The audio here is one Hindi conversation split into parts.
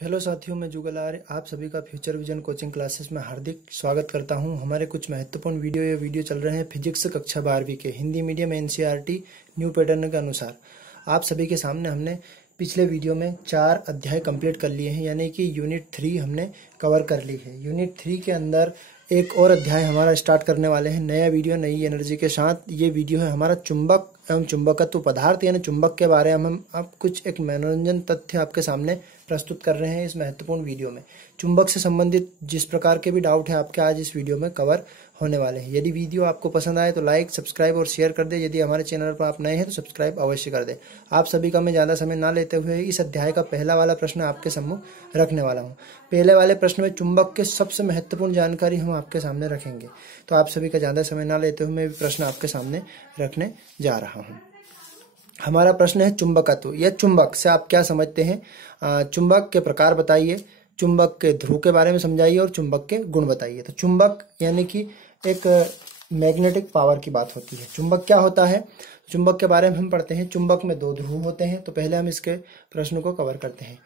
हेलो साथियों, मैं जुगल आर्य आप सभी का फ्यूचर विजन कोचिंग क्लासेस में हार्दिक स्वागत करता हूं। हमारे कुछ महत्वपूर्ण वीडियो चल रहे हैं फिजिक्स कक्षा 12वीं के Hindi medium NCERT new pattern के अनुसार। आप सभी के सामने हमने पिछले वीडियो में 4 अध्याय कंप्लीट कर लिए हैं, यानी कि यूनिट 3 हमने कवर कर ली है। यूनिट 3 के अंदर एक और अध्याय हमारा स्टार्ट करने वाले हैं, नया वीडियो नई एनर्जी के साथ। ये वीडियो है हमारा चुंबक एवं चुंबकत्व पदार्थ यानी चुंबक के बारे में हम अब कुछ एक मनोरंजन तथ्य आपके सामने प्रस्तुत कर रहे हैं इस महत्वपूर्ण वीडियो में। चुंबक से संबंधित जिस प्रकार के भी डाउट है आपके आज इस वीडियो में कवर होने वाले हैं। यदि वीडियो आपको पसंद आए तो लाइक, सब्सक्राइब और शेयर कर दे। यदि हमारे चैनल पर आप नए हैं तो सब्सक्राइब अवश्य कर दे। आप सभी का मैं ज़्यादा समय ना लेते हुए इस अध्याय का पहला वाला प्रश्न आपके सम्मुख रखने वाला हूँ। पहले वाले प्रश्न में चुंबक के सबसे महत्वपूर्ण जानकारी हम आपके सामने रखेंगे, तो आप सभी का ज़्यादा समय ना लेते हुए मैं भी प्रश्न आपके सामने रखने जा रहा हूँ। हमारा प्रश्न है चुंबकत्व या चुंबक से आप क्या समझते हैं। चुंबक के प्रकार बताइए, चुंबक के ध्रुव के बारे में समझाइए और चुंबक के गुण बताइए। तो चुंबक यानी कि एक मैग्नेटिक पावर की बात होती है। चुंबक क्या होता है, चुंबक के बारे में हम पढ़ते हैं। चुंबक में 2 ध्रुव होते हैं। तो पहले हम इसके प्रश्न को कवर करते हैं।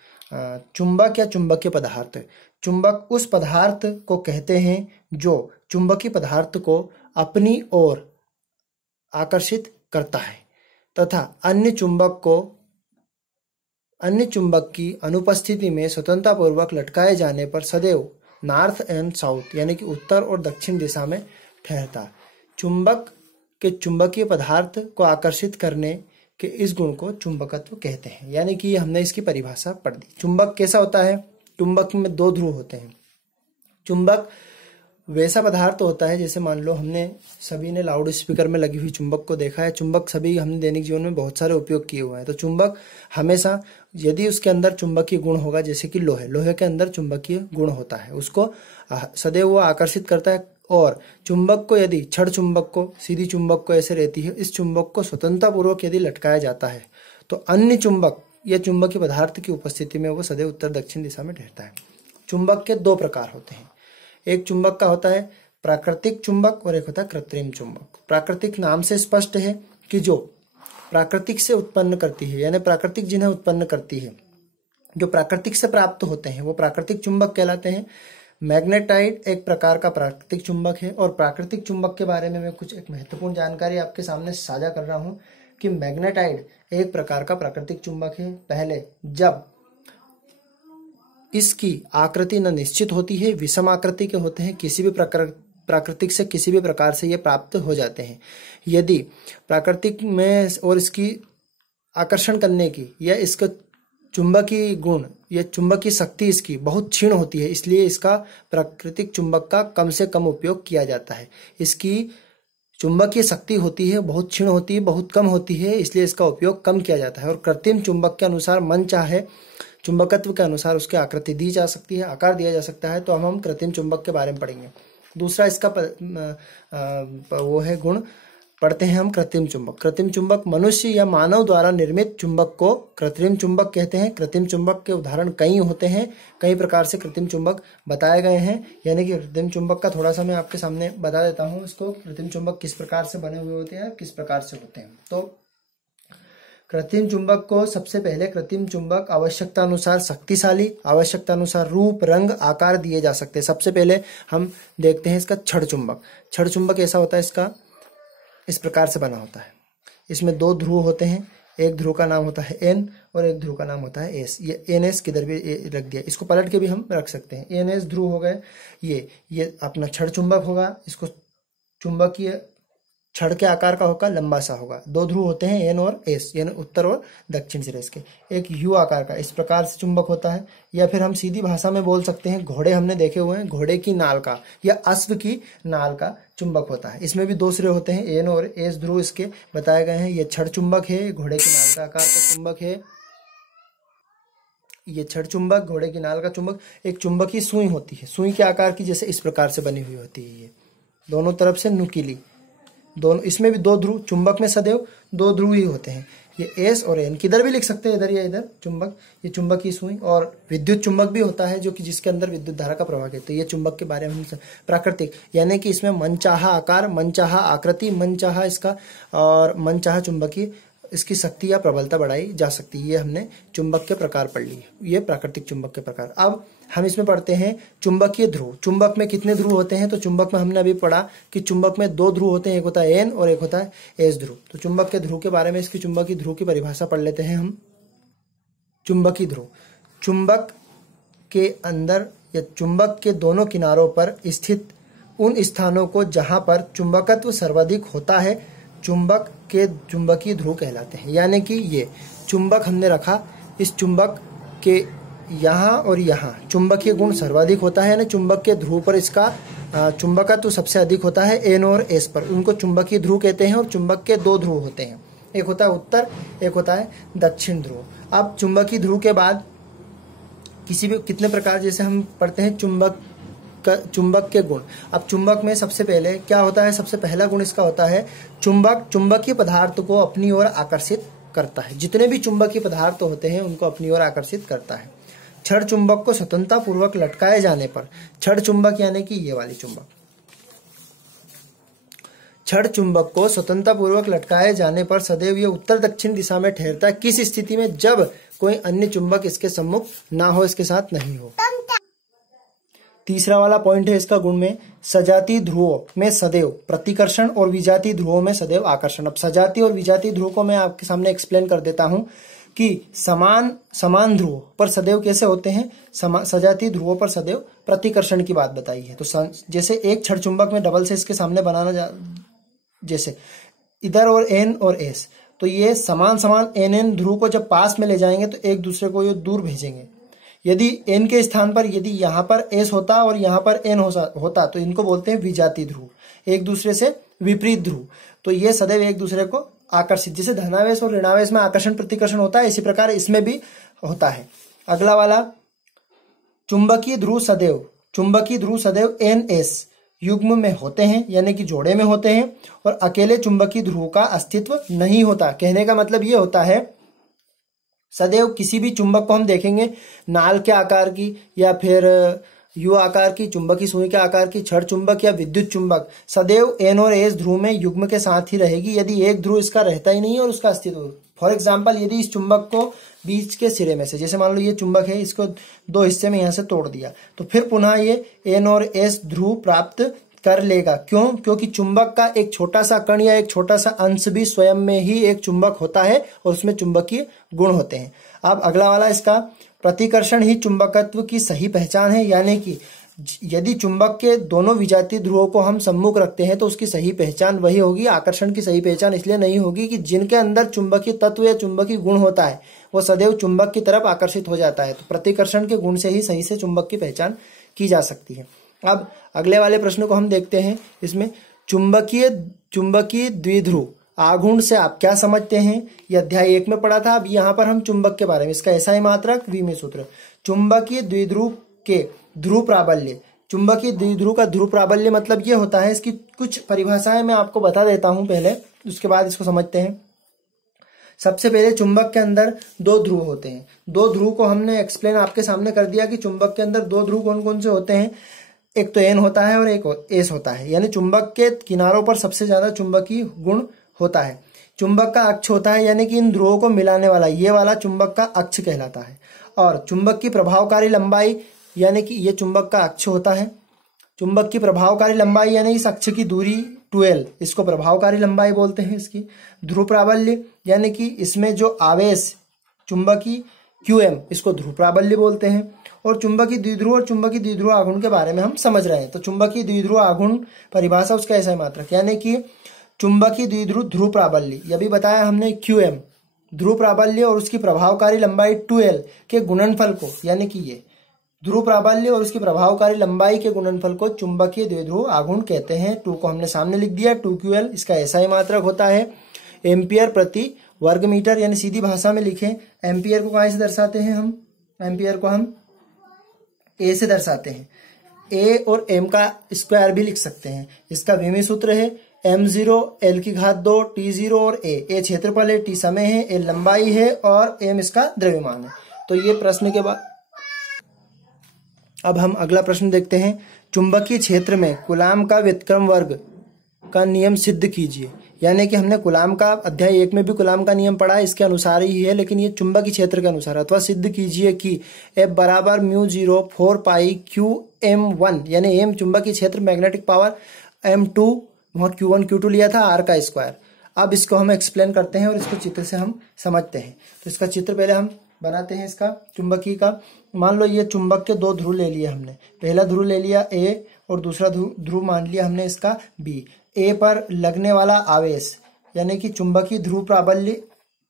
चुंबक या चुंबकीय पदार्थ, चुंबक उस पदार्थ को कहते हैं जो चुंबकीय पदार्थ को अपनी ओर आकर्षित करता है तथा अन्य चुंबक की अनुपस्थिति में स्वतंत्रतापूर्वक लटकाए जाने पर सदैव नॉर्थ एंड साउथ यानी कि उत्तर और दक्षिण दिशा में ठहरता। चुंबक के चुंबकीय पदार्थ को आकर्षित करने के इस गुण को चुंबकत्व कहते हैं। यानी कि हमने इसकी परिभाषा पढ़ दी। चुंबक कैसा होता है, चुंबक में 2 ध्रुव होते हैं। चुंबक वैसा पदार्थ होता है जैसे मान लो हमने सभी ने लाउड स्पीकर में लगी हुई चुंबक को देखा है। चुंबक सभी हमने दैनिक जीवन में बहुत सारे उपयोग किए हुए हैं। तो चुंबक हमेशा यदि उसके अंदर चुंबकीय गुण होगा, जैसे कि लोहे के अंदर चुंबकीय गुण होता है, उसको सदैव वो आकर्षित करता है। और चुंबक को यदि छड़ चुंबक को, सीधी चुंबक को ऐसे रहती है, इस चुंबक को स्वतंत्रतापूर्वक यदि लटकाया जाता है तो अन्य चुंबक या चुंबकीय पदार्थ की उपस्थिति में वो सदैव उत्तर दक्षिण दिशा में ठहरता है। चुंबक के 2 प्रकार होते हैं। एक चुंबक का होता है प्राकृतिक चुंबक और एक होता है कृत्रिम चुंबक। प्राकृतिक नाम से स्पष्ट है कि जो प्राकृतिक से उत्पन्न करती है, यानी प्राकृतिक जिन्हें उत्पन्न करती है, जो प्राकृतिक से प्राप्त होते हैं वो प्राकृतिक चुंबक कहलाते हैं। मैग्नेटाइट एक प्रकार का प्राकृतिक चुंबक है। और प्राकृतिक चुंबक के बारे में मैं कुछ एक महत्वपूर्ण जानकारी आपके सामने साझा कर रहा हूँ कि मैग्नेटाइट एक प्रकार का प्राकृतिक चुंबक है। पहले जब इसकी आकृति न निश्चित होती है, विषम आकृति के होते हैं, किसी भी प्राकृतिक से किसी भी प्रकार से ये प्राप्त हो जाते हैं। यदि प्राकृतिक में और इसकी आकर्षण करने की या इसका चुंबकीय गुण या चुंबकीय शक्ति इसकी बहुत क्षीण होती है, इसलिए इसका प्राकृतिक चुंबक का कम से कम उपयोग किया जाता है। इसकी चुंबकीय शक्ति होती है बहुत क्षीण होती है, बहुत कम होती है, इसलिए इसका उपयोग कम किया जाता है। और कृत्रिम चुंबक के अनुसार मनचाहे चुंबकत्व के अनुसार उसकी आकृति दी जा सकती है, आकार दिया जा सकता है। तो हम कृत्रिम चुंबक के बारे में पढ़ेंगे। दूसरा इसका वो है गुण, पढ़ते हैं हम कृत्रिम चुंबक। कृत्रिम चुंबक मनुष्य या मानव द्वारा निर्मित चुंबक को कृत्रिम चुंबक कहते हैं। कृत्रिम चुंबक के उदाहरण कई होते हैं, कई प्रकार से कृत्रिम चुंबक बताए गए हैं। यानी कि कृत्रिम चुंबक का थोड़ा सा मैं आपके सामने बता देता हूँ इसको, कृत्रिम चुंबक किस प्रकार से बने हुए होते हैं, किस प्रकार से होते हैं। तो कृत्रिम चुंबक को सबसे पहले कृत्रिम चुंबक आवश्यकता अनुसार शक्तिशाली, आवश्यकता अनुसार रूप, रंग, आकार दिए जा सकते हैं। सबसे पहले हम देखते हैं इसका छड़ चुंबक। छड़ चुंबक ऐसा होता है, इसका इस प्रकार से बना होता है। इसमें 2 ध्रुव होते हैं, एक ध्रुव का नाम होता है N और एक ध्रुव का नाम होता है S। ये NS किधर भी रख दिया, इसको पलट के भी हम रख सकते हैं। NS ध्रुव हो गए, ये अपना छड़ चुंबक होगा। इसको चुंबकीय छड़ के आकार का होगा, लंबा सा होगा। 2 ध्रुव होते हैं N और S, यानी उत्तर और दक्षिण सिरे इसके। एक U आकार का इस प्रकार से चुंबक होता है। या फिर हम सीधी भाषा में बोल सकते हैं, घोड़े हमने देखे हुए हैं, घोड़े की नाल का या अश्व की नाल का चुंबक होता है। इसमें भी 2 सिरे होते हैं, N और S ध्रुव इसके बताए गए हैं। ये छड़ चुंबक है, घोड़े की नाल का आकार का चुंबक है। ये छड़ चुंबक, घोड़े की नाल का चुंबक। एक चुंबकीय सुई होती है, सुई के आकार की, जैसे इस प्रकार से बनी हुई होती है। ये दोनों तरफ से नुकीली, दोनों। इसमें भी 2 ध्रुव, चुंबक में सदैव 2 ध्रुव ही होते हैं। ये S और N किधर भी लिख सकते हैं, इधर या इधर चुंबक। ये चुंबक की सुई। और विद्युत चुंबक भी होता है, जो कि जिसके अंदर विद्युत धारा का प्रवाह है। तो ये चुंबक के बारे में हम प्राकृतिक, यानी कि इसमें मनचाहा आकार, मनचाहा आकृति, मनचाहा इसका और मनचाहा चुंबकीय इसकी शक्ति या प्रबलता बढ़ाई जा सकती है। ये हमने चुंबक के प्रकार पढ़ लिए, ये प्राकृतिक चुंबक के प्रकार। अब हम इसमें पढ़ते हैं चुंबकीय ध्रुव। चुंबक में कितने ध्रुव होते हैं? तो चुंबक में हमने अभी पढ़ा कि चुंबक में 2 ध्रुव होते हैं, एक होता है एन और एक होता है एस ध्रुव। तो चुंबक के ध्रुव के बारे में, इसकी चुंबकीय ध्रुव की परिभाषा पढ़ लेते हैं हम। चुंबकीय ध्रुव, चुंबक के अंदर या चुंबक के दोनों किनारों पर स्थित उन स्थानों को जहां पर चुंबकत्व सर्वाधिक होता है, चुंबक के चुंबकीय ध्रुव कहलाते हैं। यानी कि ये चुंबक हमने रखा, इस चुंबक के यहाँ और यहाँ चुंबकीय गुण सर्वाधिक होता है, यानी चुंबक के ध्रुव पर इसका चुंबकत्व सबसे अधिक होता है एन और एस पर, उनको चुंबकीय ध्रुव कहते हैं। और चुंबक के 2 ध्रुव होते हैं, एक होता है उत्तर, एक होता है दक्षिण ध्रुव। अब चुंबकीय ध्रुव के बाद किसी भी कितने प्रकार, जैसे हम पढ़ते हैं चुंबक के गुण। अब चुंबक में सबसे पहले क्या होता है? सबसे पहला गुण इसका होता है चुंबक चुंबकीय पदार्थ को अपनी ओर आकर्षित करता है। जितने भी चुंबकीय पदार्थ होते हैं उनको अपनी ओर आकर्षित करता है। छड़ चुंबक को स्वतंत्रता पूर्वक लटकाए जाने पर, छड़ चुंबक यानी कि ये वाली चुंबक, छड़ चुंबक को स्वतंत्रता पूर्वक लटकाए जाने पर सदैव ये उत्तर दक्षिण दिशा में ठहरता है। किस स्थिति में? जब कोई अन्य चुंबक इसके सम्मुख ना हो, इसके साथ नहीं हो। तीसरा वाला पॉइंट है इसका गुण में, सजातीय ध्रुवों में सदैव प्रतिकर्षण और विजातीय ध्रुवों में सदैव आकर्षण। अब सजातीय और विजातीय ध्रुव को मैं आपके सामने एक्सप्लेन कर देता हूं कि समान ध्रुव पर सदैव कैसे होते हैं। सजातीय ध्रुवों पर सदैव प्रतिकर्षण की बात बताई है। तो जैसे एक छड़ चुंबक में डबल से इसके सामने बनाना, जैसे इधर और एन और एस, तो ये समान एन ध्रुव को जब पास में ले जाएंगे तो एक दूसरे को ये दूर भेजेंगे। यदि एन के स्थान पर यदि यहाँ पर एस होता और यहाँ पर एन होता तो इनको बोलते हैं विजातीय ध्रुव, एक दूसरे से विपरीत ध्रुव। तो ये सदैव एक दूसरे को आकर्षित, जैसे धनावेश और ऋणावेश में आकर्षण प्रतिकर्षण होता है, इसी प्रकार इसमें भी होता है। अगला वाला, चुंबकीय ध्रुव सदैव एन एस युग्म में होते हैं, यानी कि जोड़े में होते हैं, और अकेले चुंबकीय ध्रुव का अस्तित्व नहीं होता। कहने का मतलब ये होता है, सदैव किसी भी चुंबक को हम देखेंगे नाल के आकार की या फिर यू आकार की, चुंबकीय सुई के आकार की, छड़ चुंबक या विद्युत चुंबक, सदैव एन और एस ध्रुव में युग्म के साथ ही रहेगी। यदि एक ध्रुव इसका रहता ही नहीं है और उसका अस्तित्व, फॉर एग्जाम्पल यदि इस चुंबक को बीच के सिरे में से, जैसे मान लो ये चुंबक है, इसको 2 हिस्से में यहाँ से तोड़ दिया, तो फिर पुनः ये एन और एस ध्रुव प्राप्त कर लेगा। क्यों? क्योंकि चुंबक का एक छोटा सा कण या एक छोटा सा अंश भी स्वयं में ही एक चुंबक होता है और उसमें चुंबकीय गुण होते हैं। अब अगला वाला, इसका प्रतिकर्षण ही चुंबकत्व की सही पहचान है। यानी कि यदि चुंबक के दोनों विजातीय ध्रुवों को हम सम्मुख रखते हैं तो उसकी सही पहचान वही होगी। आकर्षण की सही पहचान इसलिए नहीं होगी कि जिनके अंदर चुंबकीय तत्व या चुंबकीय गुण होता है वो सदैव चुंबक की तरफ आकर्षित हो जाता है। तो प्रतिकर्षण के गुण से ही सही से चुंबक की पहचान की जा सकती है। अब अगले वाले प्रश्न को हम देखते हैं। इसमें चुंबकीय द्विध्रुव आघूर्ण से आप क्या समझते हैं? ये अध्याय 1 में पढ़ा था। अब यहाँ पर हम चुंबक के बारे में, इसका एसआई मात्रक, विमीय सूत्र। चुंबकीय द्विध्रुव के ध्रुव प्राबल्य, चुंबकीय द्विध्रुव का ध्रुव प्राबल्य मतलब ये होता है, इसकी कुछ परिभाषाएं मैं आपको बता देता हूं पहले, उसके बाद इसको समझते हैं। सबसे पहले चुंबक के अंदर 2 ध्रुव होते हैं। 2 ध्रुव को हमने एक्सप्लेन आपके सामने कर दिया कि चुंबक के अंदर 2 ध्रुव कौन कौन से होते हैं। एक तो एन होता है और एक एस होता है, यानी चुंबक के किनारों पर सबसे ज्यादा चुंबकीय गुण होता है। चुंबक का अक्ष होता है, यानी कि इन ध्रुवों को मिलाने वाला ये वाला चुंबक का अक्ष कहलाता है। और चुंबक की प्रभावकारी लंबाई, यानी कि ये चुंबक का अक्ष होता है। चुंबक की प्रभावकारी लंबाई यानी इस अक्ष की दूरी 12, इसको प्रभावकारी लंबाई बोलते हैं। इसकी ध्रुव प्राबल्य, यानी कि इसमें जो आवेश चुंबकीय QM, इसको ध्रुव प्राबल्य बोलते हैं। और चुंबकीय द्विध्रुव और चुंबकीय द्विध्रुव आघूर्ण के बारे में हम समझ रहे हैं। तो चुंबकीय द्विध्रुव आघूर्ण परिभाषा उसका ऐसा मात्रक, यानी कि चुंबकीय द्विध्रुव ध्रुव प्राबल्य, यह भी बताया हमने QM, ध्रुव प्राबल्य और उसकी प्रभावकारी लंबाई 2L के गुणनफल को, यानी कि ये ध्रुव प्राबल्य और उसकी प्रभावकारी लंबाई के गुणनफल को चुंबकीय द्विध्रुव आघूर्ण कहते हैं। 2 को हमने सामने लिख दिया, 2QL। इसका ऐसा ही मात्रक होता है एम्पियर प्रति वर्ग मीटर, यानी सीधी भाषा में लिखें, एम्पियर को कहाँ से दर्शाते हैं हम? एम्पियर को हम ए से दर्शाते हैं। ए और एम का स्क्वायर भी लिख सकते हैं। इसका विमीय सूत्र है m0 L⁵2 T0 और ए क्षेत्रफल है, T समय है, ए लंबाई है और m इसका द्रव्यमान है। तो ये प्रश्न के बाद अब हम अगला प्रश्न देखते हैं। चुंबकीय क्षेत्र में कूलाम का व्युत्क्रम वर्ग का नियम सिद्ध कीजिए। यानी कि हमने कूलाम का अध्याय 1 में भी कूलाम का नियम पढ़ा है, इसके अनुसार ही है, लेकिन ये चुंबकीय क्षेत्र के अनुसार। अथवा सिद्ध कीजिए कि F बराबर μ0 4 पाई QM1, यानी M चुंबकीय क्षेत्र मैग्नेटिक पावर, M2 वहाँ Q1 Q2 लिया था, R का स्क्वायर। अब इसको हम एक्सप्लेन करते हैं और इसको चित्र से हम समझते हैं। तो इसका चित्र पहले हम बनाते हैं इसका चुंबकीय का। मान लो ये चुंबक के 2 ध्रुव ले लिए हमने, पहला ध्रुव ले लिया A और दूसरा ध्रुव मान लिया हमने इसका B। A पर लगने वाला आवेश यानी कि चुंबकीय ध्रुव प्राबल्य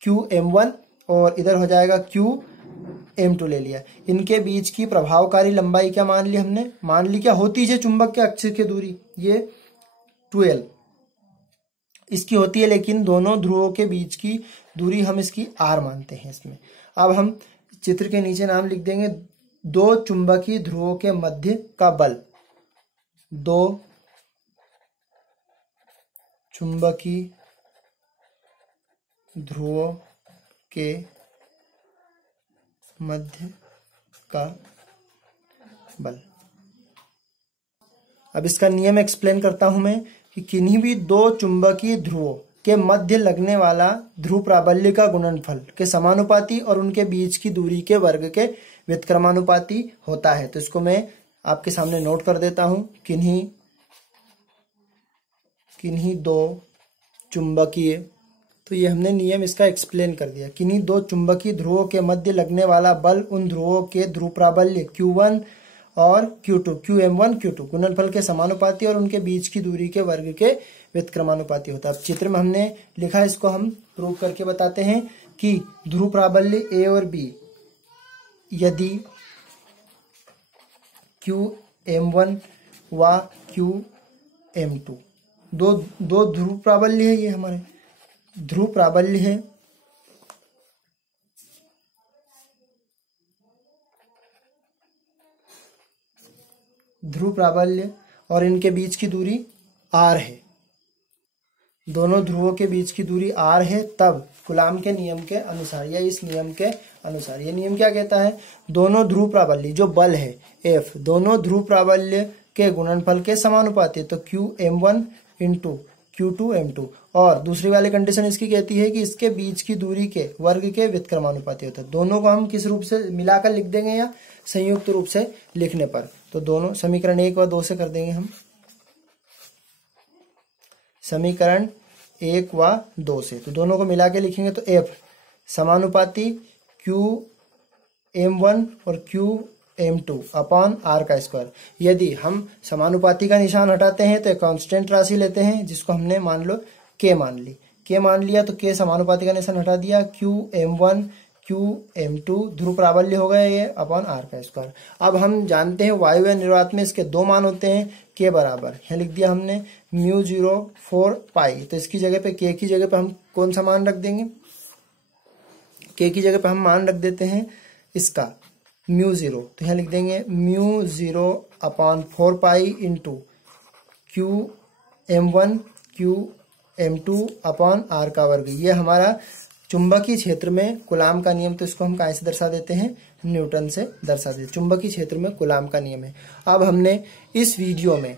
QM1 और इधर हो जाएगा QM2 ले लिया। इनके बीच की प्रभावकारी लंबाई क्या मान ली हमने, मान ली क्या होती है चुंबक के अक्ष की दूरी, ये 12 इसकी होती है, लेकिन दोनों ध्रुवों के बीच की दूरी हम इसकी R मानते हैं इसमें। अब हम चित्र के नीचे नाम लिख देंगे 2 चुंबकीय ध्रुवों के मध्य का बल। 2 चुंबकीय ध्रुवों के मध्य का बल। अब इसका नियम एक्सप्लेन करता हूं मैं कि किन्हीं भी 2 चुंबकीय ध्रुवों के मध्य लगने वाला ध्रुव प्राबल्य का गुणनफल के समानुपाती और उनके बीच की दूरी के वर्ग के व्युत्क्रमानुपाती होता है। तो इसको मैं आपके सामने नोट कर देता हूं। किन्हीं 2 चुंबकीय, तो ये हमने नियम इसका एक्सप्लेन कर दिया। किन्हीं 2 चुंबकीय ध्रुवों के मध्य लगने वाला बल उन ध्रुवों के ध्रुव प्राबल्य Q1 और Q2 QM1 Q2 गुणनफल के समानुपाती और उनके बीच की दूरी के वर्ग के व्युत्क्रमानुपाती होता है। अब चित्र में हमने लिखा, इसको हम प्रूव करके बताते हैं कि ध्रुव प्राबल्य A और B यदि QM1 व QM2 दो ध्रुव प्राबल्य है, ये हमारे ध्रुव प्राबल्य है, ध्रुव प्राबल्य और इनके बीच की दूरी R है, दोनों ध्रुवों के बीच की दूरी R है, तब कूलाम के नियम के अनुसार या इस नियम के अनुसार, ये नियम क्या कहता है, दोनों ध्रुव प्राबल्य जो बल है F दोनों ध्रुव प्राबल्य के गुणनफल के समानुपाती, तो QM1 इंटू Q2M2। और दूसरी वाली कंडीशन इसकी कहती है कि इसके बीच की दूरी के वर्ग के व्युत्क्रमानुपाती होता है। दोनों को हम किस रूप से मिलाकर लिख देंगे या संयुक्त रूप से लिखने पर, तो दोनों समीकरण 1 व 2 से कर देंगे हम, समीकरण 1 व 2 से। तो दोनों को मिला के लिखेंगे तो F समानुपाती QM1 और QM2 अपॉन R का स्क्वायर। यदि हम समानुपाती का निशान हटाते हैं तो एक कांस्टेंट राशि लेते हैं जिसको हमने मान लो K मान ली, K मान लिया तो K समानुपाती का निशान हटा दिया, QM1 QM2 ध्रुव प्राबल्य हो गया ये अपॉन R का स्क्वायर। अब हम जानते हैं वायु या निर्वात में इसके 2 मान होते हैं, K बराबर यहाँ लिख दिया हमने μ0 4 पाई, तो इसकी जगह पे K की जगह पे हम कौन सा मान रख देंगे, K की जगह पे हम मान रख देते हैं इसका μ0, तो यहाँ लिख देंगे μ0 upon 4 pi into QM1 QM2 upon R का वर्ग। ये हमारा चुंबकीय क्षेत्र में कूलाम का नियम, तो इसको हम कहाँ से दर्शा देते हैं, न्यूटन से दर्शा देते हैं। चुंबकीय क्षेत्र में कूलाम का नियम है। अब हमने इस वीडियो में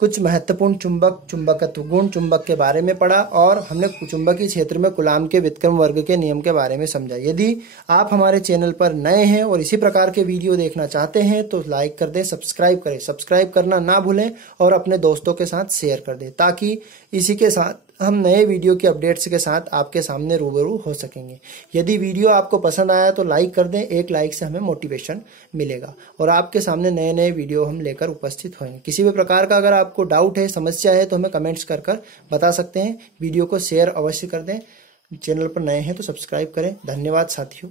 कुछ महत्वपूर्ण चुंबकत्व गुण चुंबक के बारे में पढ़ा और हमने चुंबकीय क्षेत्र में कूलाम के व्युत्क्रम वर्ग के नियम के बारे में समझा। यदि आप हमारे चैनल पर नए हैं और इसी प्रकार के वीडियो देखना चाहते हैं तो लाइक कर दें, सब्सक्राइब करें, सब्सक्राइब करना ना भूलें और अपने दोस्तों के साथ शेयर कर दें, ताकि इसी के साथ हम नए वीडियो के अपडेट्स के साथ आपके सामने रूबरू हो सकेंगे। यदि वीडियो आपको पसंद आया तो लाइक कर दें, एक लाइक से हमें मोटिवेशन मिलेगा और आपके सामने नए नए वीडियो हम लेकर उपस्थित होंगे। किसी भी प्रकार का अगर आपको डाउट है, समस्या है तो हमें कमेंट्स कर बता सकते हैं। वीडियो को शेयर अवश्य कर दें। चैनल पर नए हैं तो सब्सक्राइब करें। धन्यवाद साथियों।